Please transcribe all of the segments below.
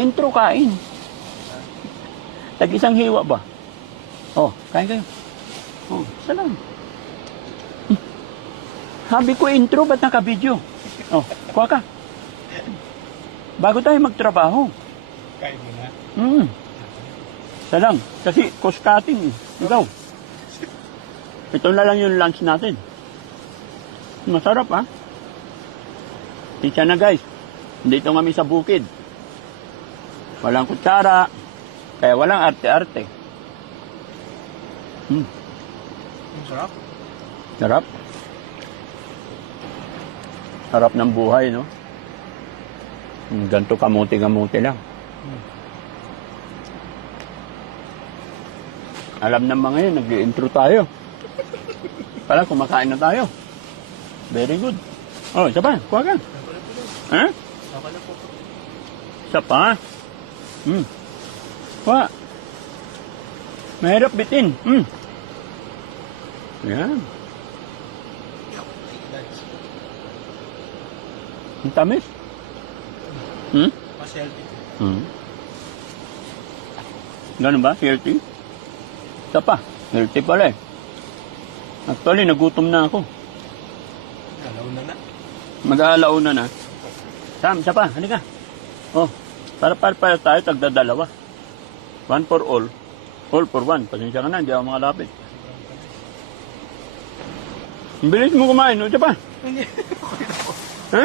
Intro kain. Tag-isang hiwa ba? Oh, kain kayo. Oh, salam. Sabi ko intro, ba't naka-video? Oh, kuha ka. Bago tayo magtrabaho. Kain mo na. Salam. Kasi cost cutting. Ikaw. Ito na lang yung lunch natin. Masarap, ha? Isa na, guys. Dito kami sa bukid. Walang kutsara. Kaya walang arte-arte. Sarap. Sarap. Sarap ng buhay, no? Ganito kamuti-kamuti lang. Alam ng mga yun, nag-i-intro tayo. Pala, kumakain na tayo. Very good. Oh, isa pa, kuha ka. Ha? Isa pa? Kuha. Mahirap bitin. Yan. Ang tamis. Mas healthy. Ganun ba? Healthy? Isa pa. Healthy pala eh. Actually, nagutom na ako. Alauna na. Mag-aalauna na. Sam, isa pa. Halika. Oh, para tayo tagdadalawa. One for all. All for one. Pasensya ka na, hindi ako makalapit. Ang bilis mo kumain. Isa pa. Hindi. Ha?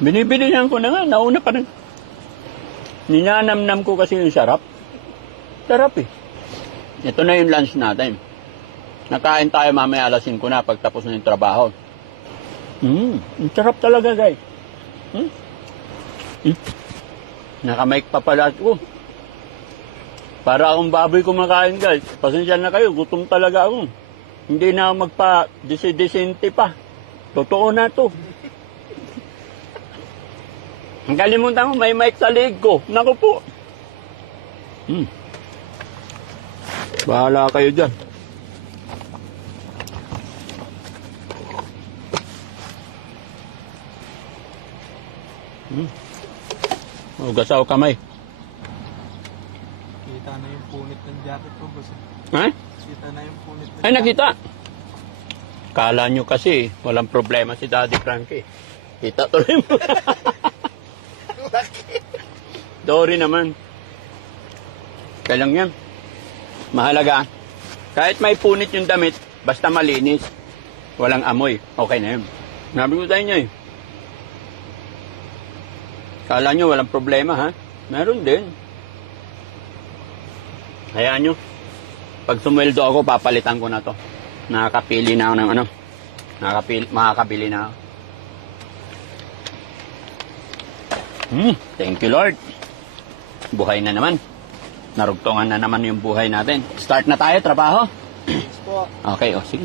Binibilihan ko na nga. Nauna pa rin. Ninanamnam ko kasi yung sarap. Sarap eh. Ito na yung lunch natin. Nakain tayo mamaya alas 5 na pagtapos na yung trabaho. Ang sarap talaga, guys. Nakamike pa pala ako. Para akong baboy kumakain, guys. Pasensya na kayo, gutom talaga ako. Hindi na ako magpa-disente pa. Totoo na to. Ang kalimutan mo, may mic sa leg ko. Naku po. Bahala kayo dyan. Gasaw kamay. Kita na yung punit ng jacket ko, boss. Ha? Kita na yung punit ng Ay, nakita. Kala nyo kasi, walang problema si Daddy Frankie. Kita tuloy mo. Sorry naman. Kailang yan. Mahalaga. Kahit may punit yung damit, basta malinis. Walang amoy. Okay na yun. Nabi ko tayo niya eh. Kala nyo walang problema ha? Meron din. Hayaan nyo. Pag sumweldo ako, papalitan ko na to. Nakakapili na ako ng ano. Makakabili na ako. Thank you Lord. Buhay na naman. Narugtungan na naman yung buhay natin. Start na tayo, trabaho. Okay, sige.